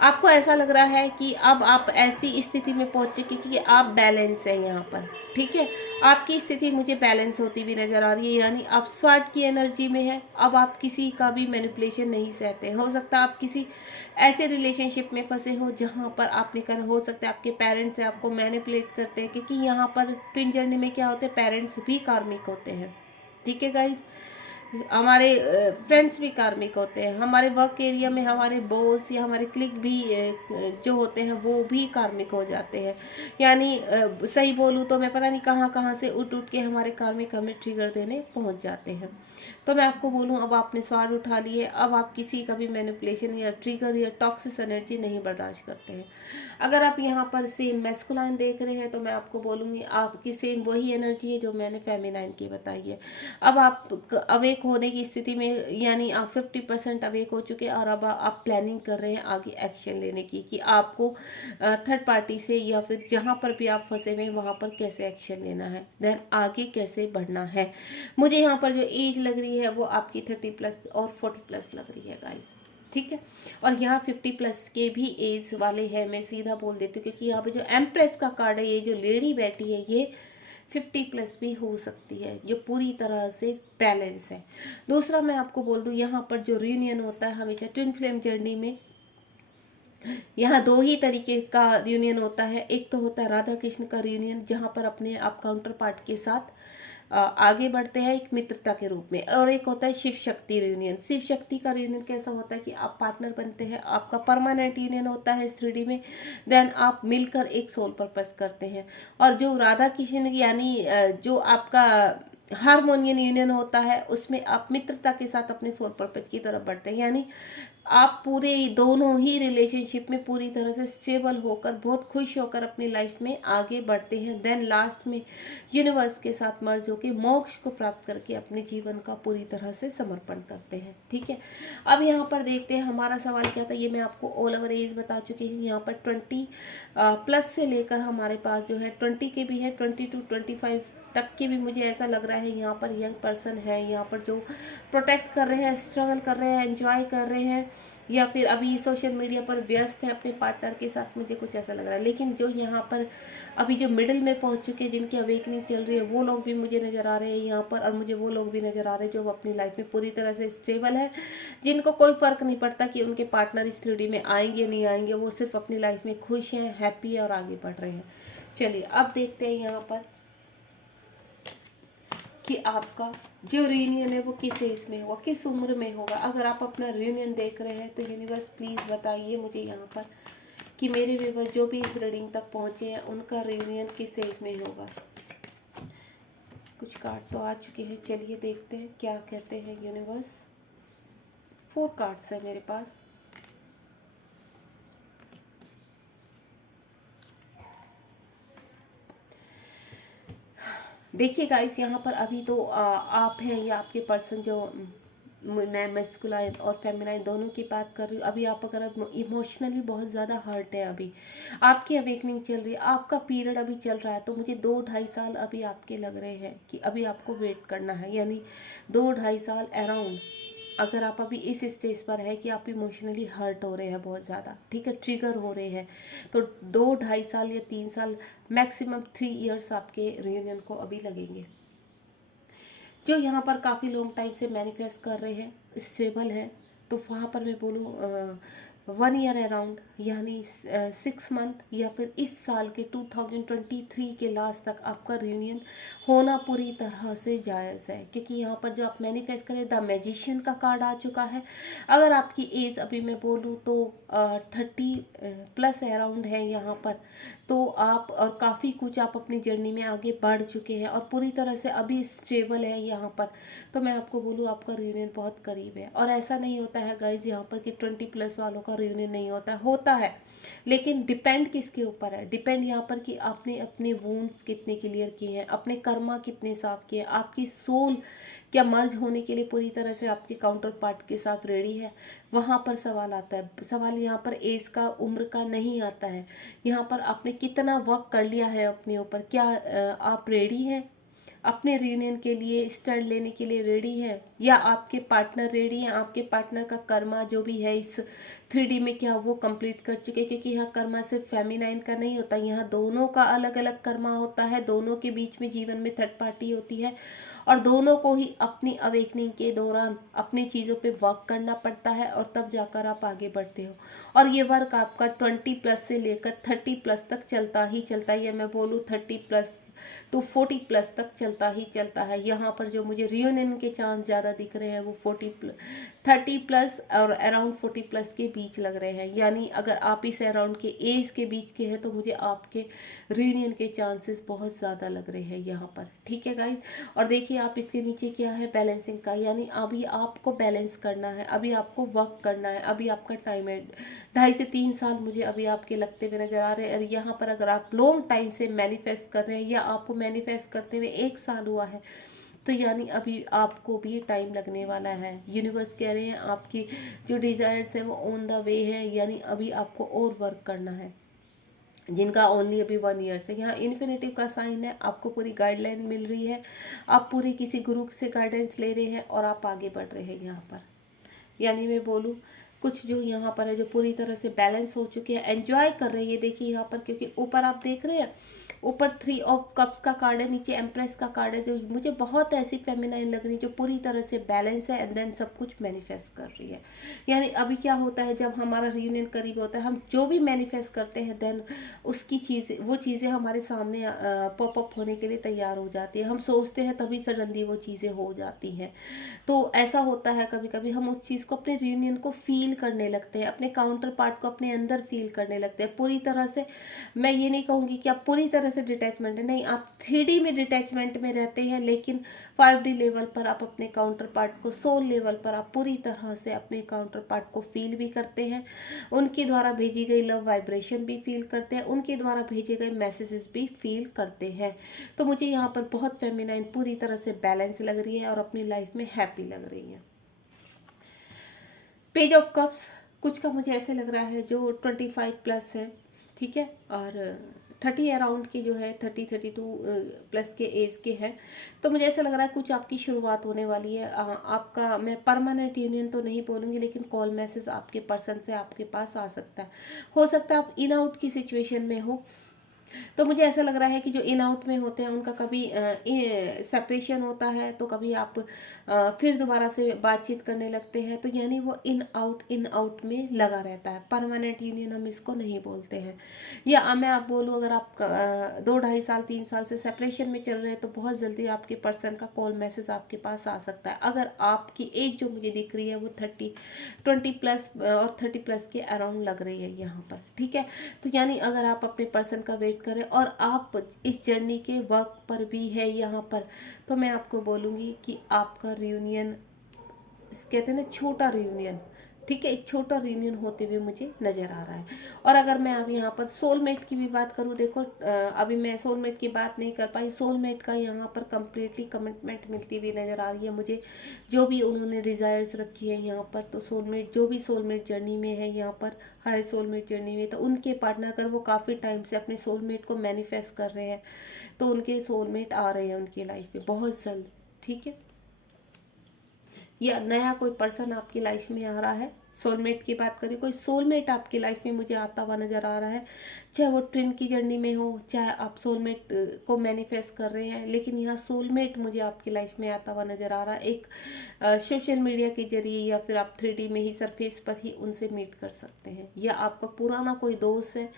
आपको ऐसा लग रहा है कि अब आप ऐसी स्थिति में पहुंच चुके कि आप बैलेंस हैं यहाँ पर, ठीक है। आपकी स्थिति मुझे बैलेंस होती हुई नजर आ रही है, यानी आप स्वार्ट की एनर्जी में है। अब आप किसी का भी मैनिपुलेशन नहीं सहते। हो सकता है आप किसी ऐसे रिलेशनशिप में फंसे हो जहाँ पर आपने कर, हो सकता है आपके पेरेंट्स आपको मैनिपुलेट करते हैं, क्योंकि यहाँ पर ट्विन जर्नी में क्या होते हैं, पेरेंट्स भी कार्मिक होते हैं, ठीक है गाइज। हमारे फ्रेंड्स भी कार्मिक होते हैं, हमारे वर्क एरिया में हमारे बॉस या हमारे क्लिक भी जो होते हैं वो भी कार्मिक हो जाते हैं। यानी सही बोलूँ तो मैं पता नहीं कहाँ कहाँ से उठ उठ के हमारे कार्मिक हमें ट्रिगर देने पहुँच जाते हैं। तो मैं आपको बोलूँ, अब आपने स्वाद उठा लिए, अब आप किसी का भी मैनिपुलेशन या ट्रिगर या टॉक्सिक एनर्जी नहीं बर्दाश्त करते हैं। अगर आप यहाँ पर सेम मैस्कुलाइन देख रहे हैं, तो मैं आपको बोलूँगी आपकी सेम वही एनर्जी है जो मैंने फेमिनाइन की बताई है। अब आप अवेक होने की स्थिति में, यानी आप 50% अवेक हो चुके हैं, और अब आप प्लानिंग कर रहे हैं आगे एक्शन लेने की, कि आपको थर्ड पार्टी से या फिर जहाँ पर भी आप फंसे हुए हैं वहाँ पर कैसे एक्शन लेना है, देन आगे कैसे बढ़ना है। मुझे यहाँ पर जो एज लग रही है वो आपकी 30+ और 40+ लग रही है गाइस, ठीक है। और यहाँ 50+ के भी एज वाले हैं, मैं सीधा बोल देती हूँ, क्योंकि यहाँ पे जो एम्प्रेस का कार्ड है, ये जो लेडी बैठी है, ये 50+ भी हो सकती है, जो पूरी तरह से बैलेंस है। दूसरा मैं आपको बोल दूँ, यहाँ पर जो रियूनियन होता है हमेशा ट्विन फ्लेम जर्नी में, यहाँ दो ही तरीके का रियूनियन होता है। एक तो होता है राधा कृष्ण का रियूनियन, जहाँ पर अपने आप काउंटर पार्ट के साथ आगे बढ़ते हैं एक मित्रता के रूप में। और एक होता है शिव शक्ति रियूनियन। शिव शक्ति का रियूनियन कैसा होता है कि आप पार्टनर बनते हैं, आपका परमानेंट यूनियन होता है इस 3D में, देन आप मिलकर एक सोल पर्पस करते हैं। और जो राधा कृष्ण यानी जो आपका हारमोनियन यूनियन होता है, उसमें आप मित्रता के साथ अपने सोल पर्पस की तरफ बढ़ते हैं। यानी आप पूरे दोनों ही रिलेशनशिप में पूरी तरह से स्टेबल होकर, बहुत खुश होकर अपनी लाइफ में आगे बढ़ते हैं। देन लास्ट में यूनिवर्स के साथ मर्ज होकर मोक्ष को प्राप्त करके अपने जीवन का पूरी तरह से समर्पण करते हैं। ठीक है, अब यहाँ पर देखते हैं हमारा सवाल क्या था। ये मैं आपको ऑल ओवर एज बता चुकी हूँ। यहाँ पर 20 प्लस से लेकर हमारे पास जो है 20 के भी है, 20 to 25 तक के भी मुझे ऐसा लग रहा है यहाँ पर यंग पर्सन है, यहाँ पर जो प्रोटेक्ट कर रहे हैं, स्ट्रगल कर रहे हैं, एंजॉय कर रहे हैं, या फिर अभी सोशल मीडिया पर व्यस्त है अपने पार्टनर के साथ, मुझे कुछ ऐसा लग रहा है। लेकिन जो यहाँ पर अभी जो मिडिल में पहुँच चुके हैं, जिनकी अवेकनिंग चल रही है, वो लोग भी मुझे नज़र आ रहे हैं यहाँ पर। और मुझे वो लोग भी नज़र आ रहे हैं जो अपनी लाइफ में पूरी तरह से स्टेबल है, जिनको कोई फ़र्क नहीं पड़ता कि उनके पार्टनर इस 3D में आएंगे नहीं आएंगे, वो सिर्फ अपनी लाइफ में खुश हैं, हैप्पी है और आगे बढ़ रहे हैं। चलिए अब देखते हैं यहाँ पर कि आपका जो रियूनियन है वो किस एज में होगा, किस उम्र में होगा। अगर आप अपना रियूनियन देख रहे हैं तो यूनिवर्स प्लीज़ बताइए मुझे यहाँ पर कि मेरे व्यूअर्स जो भी इस रीडिंग तक पहुँचे हैं उनका रियूनियन किस एज में होगा। कुछ कार्ड तो आ चुके हैं, चलिए देखते हैं क्या कहते हैं यूनिवर्स। 4 कार्ड्स है मेरे पास। देखिए गाइस, यहाँ पर अभी तो आप हैं या आपके पर्सन जो मैं मैस्कुलाइन और फेमिनाइन दोनों की बात कर रही हूँ। अभी आप अगर इमोशनली बहुत ज़्यादा हर्ट है, अभी आपकी अवेकनिंग चल रही है, आपका पीरियड अभी चल रहा है, तो मुझे 2-2.5 साल अभी आपके लग रहे हैं कि अभी आपको वेट करना है। यानी 2-2.5 साल अराउंड अगर आप अभी इस स्टेज पर है कि आप इमोशनली हर्ट हो रहे हैं बहुत ज़्यादा, ठीक है, ट्रिगर हो रहे हैं, तो 2-2.5 साल या 3 साल मैक्सिमम 3 इयर्स आपके रियूनियन को अभी लगेंगे। जो यहाँ पर काफ़ी लॉन्ग टाइम से मैनिफेस्ट कर रहे हैं, स्टेबल है, तो वहाँ पर मैं बोलूँ 1 ईयर अराउंड, यानी 6 मंथ, या फिर इस साल के 2023 के लास्ट तक आपका रियूनियन होना पूरी तरह से जायज़ है। क्योंकि यहाँ पर जो आप मैनिफेस्ट करें, द मैजिशियन का कार्ड आ चुका है। अगर आपकी एज अभी मैं बोलूँ तो 30 प्लस अराउंड है यहाँ पर, तो आप और काफ़ी कुछ आप अपनी जर्नी में आगे बढ़ चुके हैं और पूरी तरह से अभी स्टेबल है यहाँ पर, तो मैं आपको बोलूँ आपका रियूनियन बहुत करीब है। और ऐसा नहीं होता है गाइज यहाँ पर कि 20 प्लस वालों का रियूनियन नहीं होता है, लेकिन डिपेंड किसके ऊपर है, डिपेंड यहाँ पर कि आपने अपने वूंड्स कितने क्लियर किए हैं, अपने कर्मा कितने साफ किए, आपकी सोल क्या मर्ज होने के लिए पूरी तरह से आपके काउंटर पार्ट के साथ रेडी है, वहाँ पर सवाल आता है। सवाल यहाँ पर एज का, उम्र का नहीं आता है, यहाँ पर आपने कितना वर्क कर लिया है अपने ऊपर, क्या आप रेडी हैं अपने रियूनियन के लिए, स्टैंड लेने के लिए रेडी हैं, या आपके पार्टनर रेडी हैं, आपके पार्टनर का कर्मा जो भी है इस 3D में क्या वो कंप्लीट कर चुके हैं। क्योंकि यहाँ कर्मा सिर्फ फेमिनाइन का नहीं होता, यहाँ दोनों का अलग अलग कर्मा होता है, दोनों के बीच में जीवन में थर्ड पार्टी होती है, और दोनों को ही अपनी अवेकनिंग के दौरान अपनी चीज़ों पे वर्क करना पड़ता है, और तब जाकर आप आगे बढ़ते हो। और ये वर्क आपका 20 प्लस से लेकर 30 प्लस तक चलता ही चलता है, या मैं बोलूँ 30 प्लस टू 40 प्लस तक चलता ही चलता है। यहाँ पर जो मुझे रियूनियन के चांस ज़्यादा दिख रहे हैं वो 30 प्लस और अराउंड 40 प्लस के बीच लग रहे हैं। यानी अगर आप इस अराउंड के एज के बीच के हैं तो मुझे आपके रियूनियन के चांसेस बहुत ज़्यादा लग रहे हैं यहाँ पर, ठीक है गाइज। और देखिए आप इसके नीचे क्या है, बैलेंसिंग का, यानी अभी आपको बैलेंस करना है, अभी आपको वर्क करना है, अभी आपका टाइम है 2.5 से 3 साल मुझे अभी आपके लगते हुए नजर आ रहे हैं। और यहाँ पर अगर आप लॉन्ग टाइम से मैनिफेस्ट कर रहे हैं या आपको मैनिफेस्ट करते हुए 1 साल हुआ है, तो यानी अभी आपको भी टाइम लगने वाला है। यूनिवर्स कह रहे हैं आपकी जो डिज़ायर्स है वो ऑन द वे है, यानी अभी आपको और वर्क करना है। जिनका ओनली अभी 1 ईयर से, यहाँ इन्फिनिटिव का साइन है, आपको पूरी गाइडलाइन मिल रही है, आप पूरी किसी ग्रुप से गाइडेंस ले रहे हैं और आप आगे बढ़ रहे हैं यहाँ पर। यानी मैं बोलूँ कुछ जो यहाँ पर है जो पूरी तरह से बैलेंस हो चुके हैं, एंजॉय कर रही है। देखिए यहाँ पर, क्योंकि ऊपर आप देख रहे हैं ऊपर 3 ऑफ कप्स का कार्ड है, नीचे एम्प्रेस का कार्ड है, जो मुझे बहुत ऐसी फेमिनाइन लग रही है, जो पूरी तरह से बैलेंस है एंड देन सब कुछ मैनिफेस्ट कर रही है। यानी अभी क्या होता है, जब हमारा रियूनियन करीब होता है, हम जो भी मैनिफेस्ट करते हैं देन उसकी चीज़, वो चीज़ें हमारे सामने पॉप अप होने के लिए तैयार हो जाती है। हम सोचते हैं तभी सडनली वो चीज़ें हो जाती हैं। तो ऐसा होता है कभी कभी हम उस चीज़ को, अपने रियूनियन को फील करने लगते हैं, अपने काउंटर पार्ट को अपने अंदर फील करने लगते हैं पूरी तरह से। मैं ये नहीं कहूँगी कि आप पूरी तरह से डिटैचमेंट है, नहीं, आप 3D में डिटैचमेंट में रहते हैं, लेकिन 5D लेवल पर आप अपने काउंटर पार्ट को, सोल लेवल पर आप पूरी तरह से अपने काउंटर पार्ट को फील भी करते हैं, उनके द्वारा भेजी गई लव वाइब्रेशन भी फील करते हैं, उनके द्वारा भेजे गए मैसेजेस भी फील करते हैं। तो मुझे यहाँ पर बहुत फेमिनाइन, पूरी तरह से बैलेंस लग रही है और अपनी लाइफ में हैप्पी लग रही है। पेज ऑफ कप्स कुछ का मुझे ऐसे लग रहा है जो 25 प्लस है, ठीक है, और 30 अराउंड के जो है, 32 प्लस के एज के हैं। तो मुझे ऐसा लग रहा है कुछ आपकी शुरुआत होने वाली है। आपका, मैं परमानेंट यूनियन तो नहीं बोलूँगी, लेकिन कॉल मैसेज आपके पर्सन से आपके पास आ सकता है। हो सकता है आप इन आउट की सिचुएशन में हो। तो मुझे ऐसा लग रहा है कि जो इन आउट में होते हैं उनका कभी सेपरेशन होता है, तो कभी आप फिर दोबारा से बातचीत करने लगते हैं, तो यानी वो इन आउट में लगा रहता है। परमानेंट यूनियन हम इसको नहीं बोलते हैं। या मैं आप बोलूँ, अगर आप 2 ढाई साल 3 साल से सेपरेशन में चल रहे हैं, तो बहुत जल्दी आपके पर्सन का कॉल मैसेज आपके पास आ सकता है। अगर आपकी एज जो मुझे दिख रही है वो 20 प्लस और 30 प्लस के अराउंड लग रही है यहाँ पर, ठीक है। तो यानी अगर आप अपने पर्सन का वेट करें और आप इस जर्नी के वर्क पर भी है यहाँ पर, तो मैं आपको बोलूँगी कि आपका रियूनियन, कहते हैं ना छोटा रियूनियन, ठीक है, एक छोटा रियूनियन होते हुए मुझे नज़र आ रहा है। और अगर मैं अब यहाँ पर सोलमेट की भी बात करूँ, देखो अभी मैं सोलमेट की बात नहीं कर पाई, सोलमेट का यहाँ पर कम्प्लीटली कमिटमेंट मिलती हुई नज़र आ रही है मुझे। जो भी उन्होंने डिज़ायर्स रखी है यहाँ पर, तो सोलमेट, जो भी सोलमेट जर्नी में है यहाँ पर, हाई सोलमेट जर्नी में, तो उनके पार्टनर, अगर वो काफ़ी टाइम से अपने सोलमेट को मैनिफेस्ट कर रहे हैं, तो उनके सोलमेट आ रहे हैं उनकी लाइफ में बहुत जल्द, ठीक है। या नया कोई पर्सन आपकी लाइफ में आ रहा है। सोलमेट की बात करें, कोई सोलमेट आपकी लाइफ में मुझे आता हुआ नज़र आ रहा है, चाहे वो ट्विन की जर्नी में हो, चाहे आप सोलमेट को मैनिफेस्ट कर रहे हैं, लेकिन यहाँ सोलमेट मुझे आपकी लाइफ में आता हुआ नज़र आ रहा है। एक सोशल मीडिया के जरिए, या फिर आप 3D में ही, सरफेस पर ही उनसे मीट कर सकते हैं। या आपका पुराना कोई दोस्त है,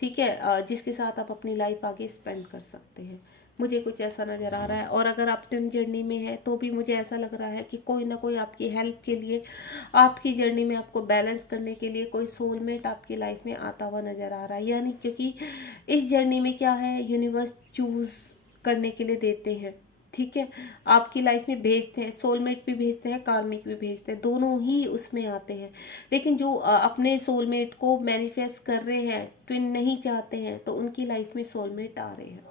ठीक है, जिसके साथ आप अपनी लाइफ आगे स्पेंड कर सकते हैं। मुझे कुछ ऐसा नज़र आ रहा है। और अगर आप ट्विन जर्नी में है, तो भी मुझे ऐसा लग रहा है कि कोई ना कोई आपकी हेल्प के लिए, आपकी जर्नी में आपको बैलेंस करने के लिए कोई सोलमेट आपकी लाइफ में आता हुआ नज़र आ रहा है। यानी क्योंकि इस जर्नी में क्या है, यूनिवर्स चूज़ करने के लिए देते हैं, ठीक है, आपकी लाइफ में भेजते हैं, सोलमेट भी भेजते हैं, कार्मिक भी भेजते हैं, दोनों ही उसमें आते हैं। लेकिन जो अपने सोलमेट को मैनिफेस्ट कर रहे हैं, ट्विन नहीं चाहते हैं, तो उनकी लाइफ में सोलमेट आ रहे हैं।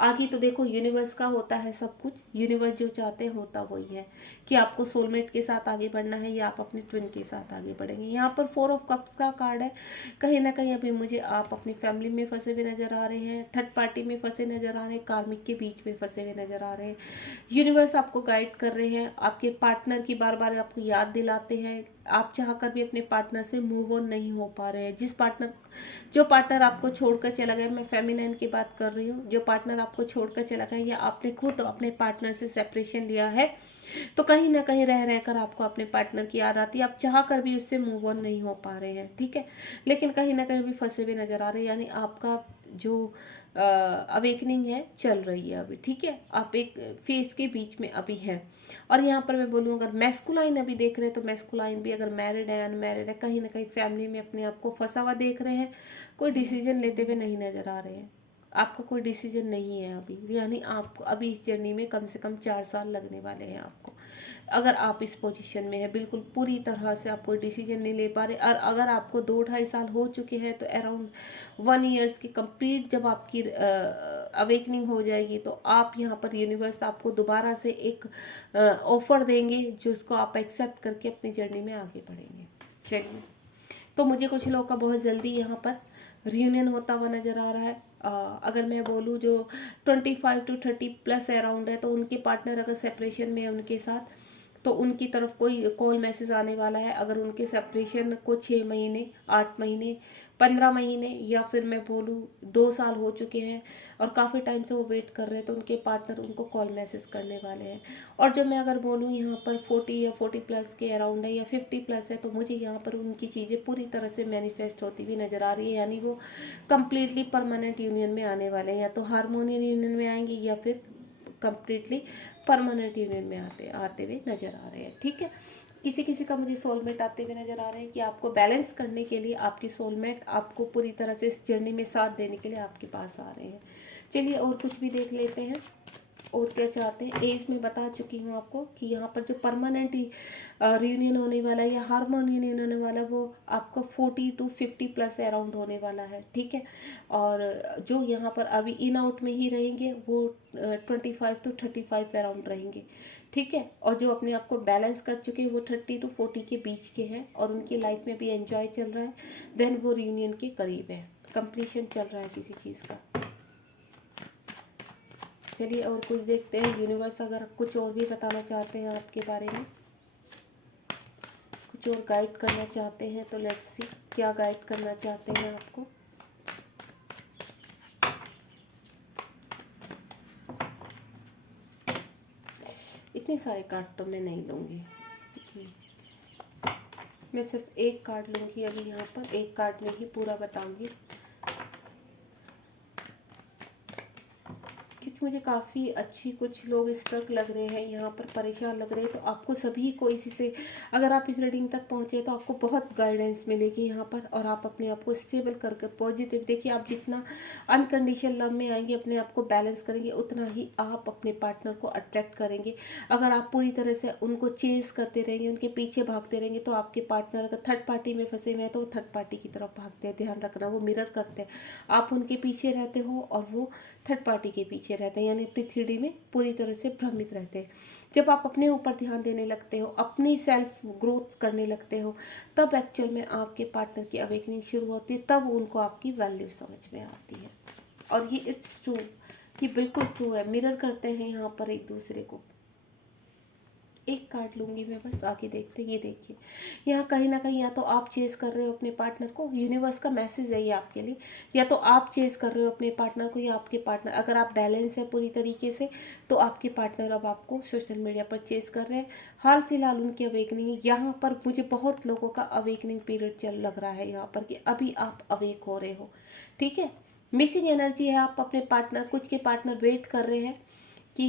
आगे तो देखो यूनिवर्स का होता है सब कुछ, यूनिवर्स जो चाहते हैं होता वही है कि आपको सोलमेट के साथ आगे बढ़ना है या आप अपने ट्विन के साथ आगे बढ़ेंगे। यहाँ पर 4 ऑफ कप्स का कार्ड है। कहीं ना कहीं अभी मुझे आप अपनी फैमिली में फंसे हुए नज़र आ रहे हैं, थर्ड पार्टी में फंसे नज़र आ रहे हैं, कार्मिक के बीच में फंसे हुए नज़र आ रहे हैं। यूनिवर्स आपको गाइड कर रहे हैं, आपके पार्टनर की बार बार आपको याद दिलाते हैं। आप चाहकर भी अपने पार्टनर से मूव ऑन नहीं हो पा रहे हैं। जो पार्टनर आपको छोड़कर चला गया, मैं फेमिनाइन की बात कर रही हूँ, जो पार्टनर आपको छोड़कर चला गया, या आपने खुद अपने पार्टनर से सेपरेशन लिया है, तो कहीं ना कहीं रह रहकर आपको अपने पार्टनर की याद आती है। आप चाह कर भी उससे मूव ऑन नहीं हो पा रहे हैं, ठीक है, लेकिन कहीं ना कहीं भी फंसे हुए नजर आ रहे हैं। यानी आपका जो अवेकनिंग है चल रही है अभी, ठीक है, आप एक फेस के बीच में अभी हैं। और यहाँ पर मैं बोलूँ, अगर मैस्कुलाइन अभी देख रहे हैं, तो मैस्कुलाइन भी अगर मैरिड है, अनमैरिड है, कहीं ना कहीं फैमिली में अपने आप को फंसा हुआ देख रहे हैं, कोई डिसीजन लेते हुए नहीं नज़र आ रहे हैं। आपका कोई डिसीजन नहीं है अभी, यानी आपको अभी इस जर्नी में कम से कम 4 साल लगने वाले हैं आपको। अगर आप इस पोजीशन में है, बिल्कुल पूरी तरह से आप कोई डिसीजन नहीं ले पा रहे, और अगर आपको 2 ढाई साल हो चुके हैं, तो अराउंड 1 ईयर्स की कंप्लीट जब आपकी अवेकनिंग हो जाएगी, तो आप यहाँ पर यूनिवर्स आपको दोबारा से एक ऑफर देंगे, जो उसको आप एक्सेप्ट करके अपनी जर्नी में आगे बढ़ेंगे। चलिए, तो मुझे कुछ लोगों का बहुत जल्दी यहाँ पर रियूनियन होता हुआ नज़र आ रहा है। अगर मैं बोलूँ जो 25 to 30 प्लस अराउंड है, तो उनके पार्टनर अगर सेपरेशन में है उनके साथ, तो उनकी तरफ कोई कॉल मैसेज आने वाला है। अगर उनके सेपरेशन को 6 महीने, 8 महीने, 15 महीने या फिर मैं बोलूँ 2 साल हो चुके हैं और काफ़ी टाइम से वो वेट कर रहे हैं, तो उनके पार्टनर उनको कॉल मैसेज करने वाले हैं। और जो मैं अगर बोलूँ यहाँ पर 40 या 40 प्लस के अराउंड है या 50 प्लस है, तो मुझे यहाँ पर उनकी चीज़ें पूरी तरह से मैनिफेस्ट होती हुई नज़र आ रही है। यानी वो कम्प्लीटली परमानेंट यूनियन में आने वाले हैं, या तो हार्मोनियल यूनियन में आएंगे या फिर कम्प्लीटली परमानेंट यूनियन में आते हुए नज़र आ रहे हैं। ठीक है, किसी किसी का मुझे सोलमेट आते हुए नज़र आ रहे हैं कि आपको बैलेंस करने के लिए आपकी सोलमेट आपको पूरी तरह से इस जर्नी में साथ देने के लिए आपके पास आ रहे हैं। चलिए और कुछ भी देख लेते हैं और क्या चाहते हैं। एज में बता चुकी हूँ आपको कि यहाँ पर जो परमानेंट रियूनियन होने वाला है या हार्मोनियन यूनियन होने वाला है वो आपको 40 to 50 प्लस अराउंड होने वाला है। ठीक है, और जो यहाँ पर अभी इन आउट में ही रहेंगे वो 25 to 35 अराउंड रहेंगे। ठीक है, और जो अपने आप को बैलेंस कर चुके हैं वो 30 to 40 के बीच के हैं और उनकी लाइफ में भी एंजॉय चल रहा है। देन वो रियूनियन के करीब है, कंप्लीशन चल रहा है किसी चीज़ का। चलिए और कुछ देखते हैं। यूनिवर्स अगर कुछ और भी बताना चाहते हैं आपके बारे में, कुछ और गाइड करना चाहते हैं, तो लेट्स सी क्या गाइड करना चाहते हैं आपको। इतने सारे कार्ड तो मैं नहीं लूँगी, मैं सिर्फ एक कार्ड लूँगी अभी। यहाँ पर एक कार्ड में ही पूरा बताऊँगी क्योंकि मुझे काफ़ी अच्छी, कुछ लोग स्ट्रक लग रहे हैं यहाँ पर, परेशान लग रहे हैं। तो आपको सभी को इसी से, अगर आप इस रीडिंग तक पहुँचे तो आपको बहुत गाइडेंस मिलेगी यहाँ पर और आप अपने आप को स्टेबल करके पॉजिटिव, देखिए आप जितना अनकंडीशनल लव में आएंगे, अपने आप को बैलेंस करेंगे, उतना ही आप अपने पार्टनर को अट्रैक्ट करेंगे। अगर आप पूरी तरह से उनको चेज करते रहेंगे, उनके पीछे भागते रहेंगे, तो आपके पार्टनर अगर थर्ड पार्टी में फंसे हुए हैं तो वो थर्ड पार्टी की तरफ भागते हैं। ध्यान रखना, वो मिरर करते हैं, आप उनके पीछे रहते हो और वो थर्ड पार्टी के पीछे रहते हैं, यानी अपनी 3D में पूरी तरह से भ्रमित रहते हैं। जब आप अपने ऊपर ध्यान देने लगते हो, अपनी सेल्फ ग्रोथ करने लगते हो, तब एक्चुअल में आपके पार्टनर की अवेकनिंग शुरू होती है, तब उनको आपकी वैल्यू समझ में आती है। और ये इट्स ट्रू, ये बिल्कुल ट्रू है। मिरर करते हैं यहाँ पर एक दूसरे को। एक कार्ड लूँगी मैं बस, आगे देखते हैं। ये देखिए, यहाँ कहीं ना कहीं या तो आप चेज़ कर रहे हो अपने पार्टनर को, यूनिवर्स का मैसेज है ये आपके लिए, या तो आप चेज़ कर रहे हो अपने पार्टनर को या आपके पार्टनर, अगर आप बैलेंस है पूरी तरीके से, तो आपके पार्टनर अब आपको सोशल मीडिया पर चेज़ कर रहे हैं। हाल फिलहाल उनकी अवेकनिंग, यहाँ पर मुझे बहुत लोगों का अवेकनिंग पीरियड चल लग रहा है यहाँ पर कि अभी आप अवेक हो रहे हो। ठीक है, मिसिंग एनर्जी है, आप अपने पार्टनर, कुछ के पार्टनर वेट कर रहे हैं कि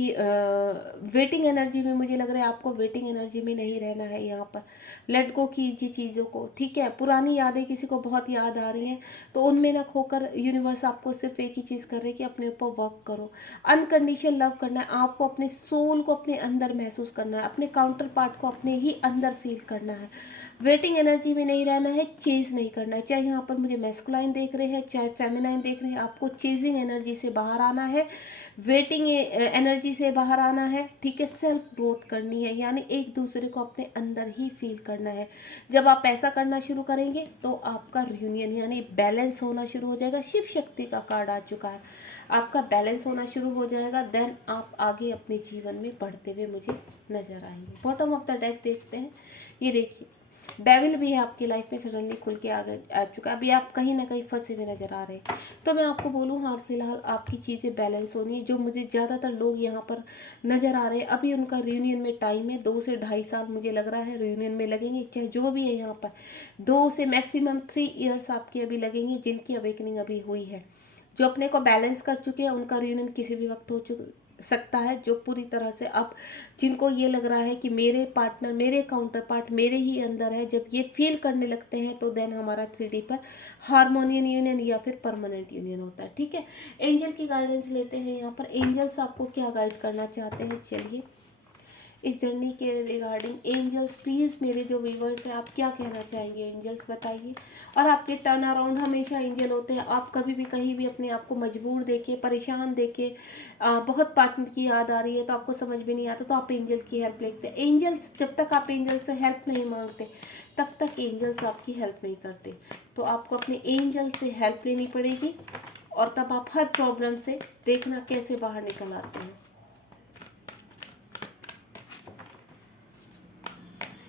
वेटिंग एनर्जी में, मुझे लग रहा है आपको वेटिंग एनर्जी में नहीं रहना है। यहाँ पर लेट गो कीजिए चीज़ों को। ठीक है, पुरानी यादें किसी को बहुत याद आ रही हैं तो उनमें ना खोकर यूनिवर्स आपको सिर्फ एक ही चीज़ कर रहे हैं कि अपने ऊपर वर्क करो, अनकंडीशनल लव करना है आपको, अपने सोल को अपने अंदर महसूस करना है, अपने काउंटर पार्ट को अपने ही अंदर फील करना है। वेटिंग एनर्जी में नहीं रहना है, चेज नहीं करना है। चाहे यहाँ पर मुझे मैस्कुलाइन देख रहे हैं चाहे फेमिनाइन देख रहे हैं, आपको चेजिंग एनर्जी से बाहर आना है, वेटिंग एनर्जी से बाहर आना है। ठीक है, सेल्फ ग्रोथ करनी है, यानी एक दूसरे को अपने अंदर ही फील करना है। जब आप ऐसा करना शुरू करेंगे तो आपका रियूनियन यानी बैलेंस होना शुरू हो जाएगा। शिव शक्ति का कार्ड आ चुका है, आपका बैलेंस होना शुरू हो जाएगा। देन आप आगे अपने जीवन में बढ़ते हुए मुझे नजर आएंगे। बॉटम ऑफ द डेक देखते हैं। ये देखिए, डेविल भी है आपकी लाइफ में, सडनली खुल के आ चुका है। अभी आप कहीं ना कहीं फंसे हुए नजर आ रहे हैं। तो मैं आपको बोलूँ, हाल फिलहाल आपकी चीज़ें बैलेंस होनी है। जो मुझे ज़्यादातर लोग यहाँ पर नज़र आ रहे हैं, अभी उनका रियूनियन में टाइम है, 2 से 2.5 साल मुझे लग रहा है रियूनियन में लगेंगे। चाहे जो भी है यहाँ पर 2 से मैक्सिमम 3 ईयर्स आपके अभी लगेंगे, जिनकी अवेकनिंग अभी हुई है। जो अपने को बैलेंस कर चुके हैं उनका रियूनियन किसी भी वक्त हो सकता है। जो पूरी तरह से अब, जिनको ये लग रहा है कि मेरे पार्टनर, मेरे काउंटर पार्ट मेरे ही अंदर है, जब ये फील करने लगते हैं तो देन हमारा 3D पर हार्मोनियन यूनियन या फिर परमानेंट यूनियन होता है। ठीक है, एंजल की गाइडेंस लेते हैं। यहाँ पर एंजल्स आपको क्या गाइड करना चाहते हैं, चलिए इस जर्नी के रिगार्डिंग एंजल्स प्लीज़, मेरे जो व्यूवर्स हैं, आप क्या कहना चाहेंगे एंजल्स, बताइए। और आपके टर्न अराउंड हमेशा एंजल होते हैं। आप कभी भी कहीं भी अपने आप को मजबूर देखे, परेशान देखे, बहुत पार्टनर की याद आ रही है तो आपको समझ में नहीं आता, तो आप एंजल की हेल्प लेते हैं। एंजल्स, जब तक आप एंजल से हेल्प नहीं मांगते तब तक एंजल्स आपकी हेल्प नहीं करते। तो आपको अपने एंजल से हेल्प लेनी पड़ेगी और तब आप हर प्रॉब्लम से देखना कैसे बाहर निकल आते हैं।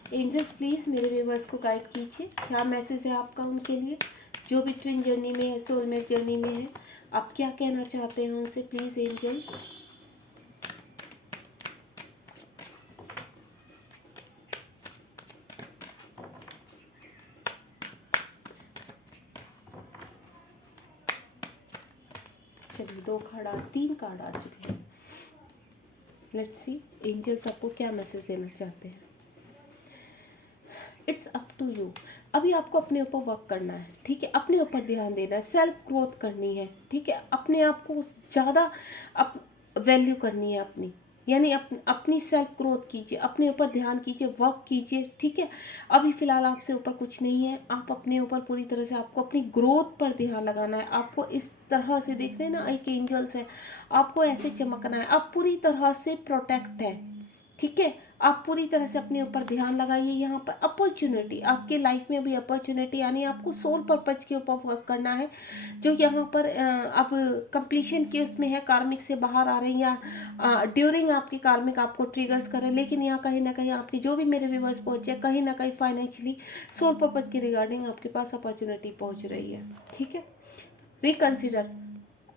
एंजल्स प्लीज़ मेरे व्यूवर्स को गाइड कीजिए, क्या मैसेज है आपका उनके लिए, जो भी ट्विन जर्नी में है, सोलमेट जर्नी में है, आप क्या कहना चाहते हैं उनसे, प्लीज़ एंजल्स। चलिए 2 कार्ड 3 कार्ड आ चुके हैं। लेट्स सी एंजल्स आपको क्या मैसेज देना चाहते हैं। It's up to you. अभी आपको अपने ऊपर वर्क करना है, ठीक है, अपने ऊपर ध्यान देना है, सेल्फ ग्रोथ करनी है, ठीक है, अपने आप को ज़्यादा वैल्यू करनी है अपनी, यानी अपनी सेल्फ ग्रोथ कीजिए, अपने ऊपर ध्यान कीजिए, वर्क कीजिए, ठीक है। अभी फ़िलहाल आपसे ऊपर कुछ नहीं है, आप अपने ऊपर पूरी तरह से आपको अपनी ग्रोथ पर ध्यान लगाना है। आपको इस तरह से देख रहे हैं ना, एक एंजल्स है, आपको ऐसे चमकना है, आप पूरी तरह से प्रोटेक्ट है, ठीक है। आप पूरी तरह से अपने ऊपर ध्यान लगाइए। यहाँ पर अपॉर्चुनिटी आपके लाइफ में अभी अपॉर्चुनिटी, यानी आपको सोल पर्पज के ऊपर वर्क करना है, जो यहाँ पर अब कंप्लीशन के उसमें है, कार्मिक से बाहर आ रहे हैं या ड्यूरिंग आपकी कार्मिक आपको ट्रिगर्स करें, लेकिन यहाँ कहीं ना कहीं आपकी जो भी मेरे व्यूवर्स पहुँचे, कहीं ना कहीं फाइनेंशियली सोल पर्पज के रिगार्डिंग आपके पास अपॉर्चुनिटी पहुँच रही है, ठीक है। रिकंसिडर,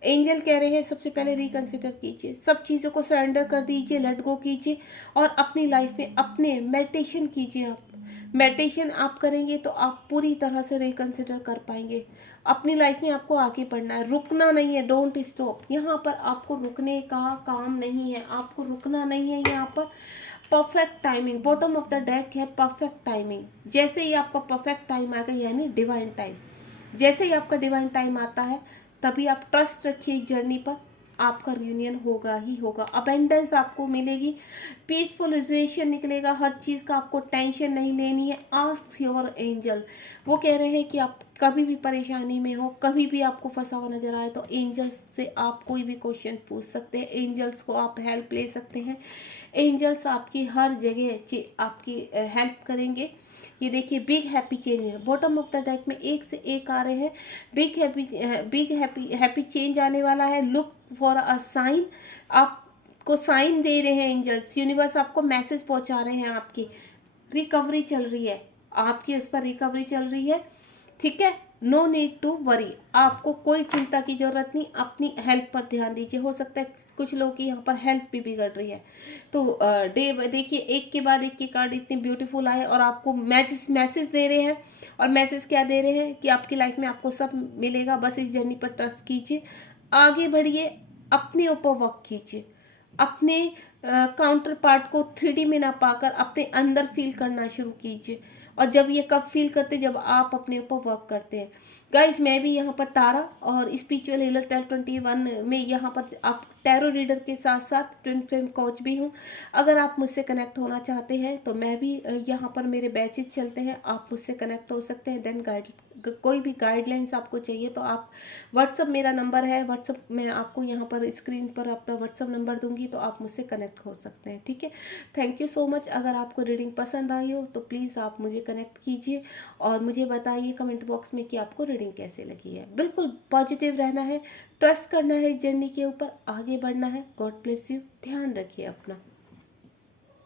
एंजल कह रहे हैं सबसे पहले रिकंसिडर कीजिए, सब चीज़ों को सरेंडर कर दीजिए, लेट गो कीजिए और अपनी लाइफ में अपने मेडिटेशन कीजिए। आप मेडिटेशन आप करेंगे तो आप पूरी तरह से रिकंसिडर कर पाएंगे। अपनी लाइफ में आपको आगे बढ़ना है, रुकना नहीं है, डोंट स्टॉप। यहाँ पर आपको रुकने का काम नहीं है, आपको रुकना नहीं है। यहाँ पर perfect timing, bottom of the deck है परफेक्ट टाइमिंग। जैसे ही आपका परफेक्ट टाइम आएगा, यानी डिवाइन टाइम, जैसे ही आपका डिवाइन टाइम आता है तभी आप ट्रस्ट रखिए इस जर्नी पर, आपका रियूनियन होगा ही होगा। अबेंडेंस आपको मिलेगी, पीसफुल सिचुएशन निकलेगा, हर चीज़ का आपको टेंशन नहीं लेनी है। आस्क योर एंजल, वो कह रहे हैं कि आप कभी भी परेशानी में हो, कभी भी आपको फंसा हुआ नजर आए तो एंजल्स से आप कोई भी क्वेश्चन पूछ सकते हैं, एंजल्स को आप हेल्प ले सकते हैं। एंजल्स आपकी हर जगह आपकी हेल्प करेंगे। ये देखिए बिग हैप्पी चेंज है, बॉटम ऑफ द डेक में एक से एक आ रहे हैं। बिग हैप्पी चेंज आने वाला है। लुक फॉर अ साइन, आपको साइन दे रहे हैं एंजल्स, यूनिवर्स आपको मैसेज पहुंचा रहे हैं। आपकी रिकवरी चल रही है, आपकी उस पर रिकवरी चल रही है, ठीक है। नो नीड टू वरी, आपको कोई चिंता की जरूरत नहीं, अपनी हेल्थ पर ध्यान दीजिए। हो सकता है कुछ लोगों की यहाँ पर हेल्थ भी बिगड़ रही है, तो डे देखिए एक के बाद एक के कार्ड इतने ब्यूटीफुल आए और आपको मैसेज दे रहे हैं। और मैसेज क्या दे रहे हैं कि आपकी लाइफ में आपको सब मिलेगा, बस इस जर्नी पर ट्रस्ट कीजिए, आगे बढ़िए, अपने ऊपर वर्क कीजिए, अपने काउंटर पार्ट को 3D में ना पाकर अपने अंदर फील करना शुरू कीजिए। और जब ये कब फील करते, जब आप अपने ऊपर वर्क करते हैं। गाइस मैं भी यहाँ पर तारा और स्पिरिचुअल हीलर टेल 21 में यहाँ पर आप टैरो रीडर के साथ साथ ट्विन फ्लेम कोच भी हूँ। अगर आप मुझसे कनेक्ट होना चाहते हैं तो मैं भी यहाँ पर मेरे बैचेस चलते हैं, आप मुझसे कनेक्ट हो सकते हैं। देन कोई भी गाइडलाइंस आपको चाहिए तो आप व्हाट्सअप, मेरा नंबर है व्हाट्सअप, मैं आपको यहाँ पर स्क्रीन पर अपना व्हाट्सअप नंबर दूंगी तो आप मुझसे कनेक्ट हो सकते हैं, ठीक है। Thank you so much. अगर आपको रीडिंग पसंद आई हो तो प्लीज़ आप मुझे कनेक्ट कीजिए और मुझे बताइए कमेंट बॉक्स में कि आपको रीडिंग कैसे लगी है। बिल्कुल पॉजिटिव रहना है, ट्रस्ट करना है, जर्नी के ऊपर आगे बढ़ना है। गॉड ब्लेस यू, ध्यान रखिए अपना।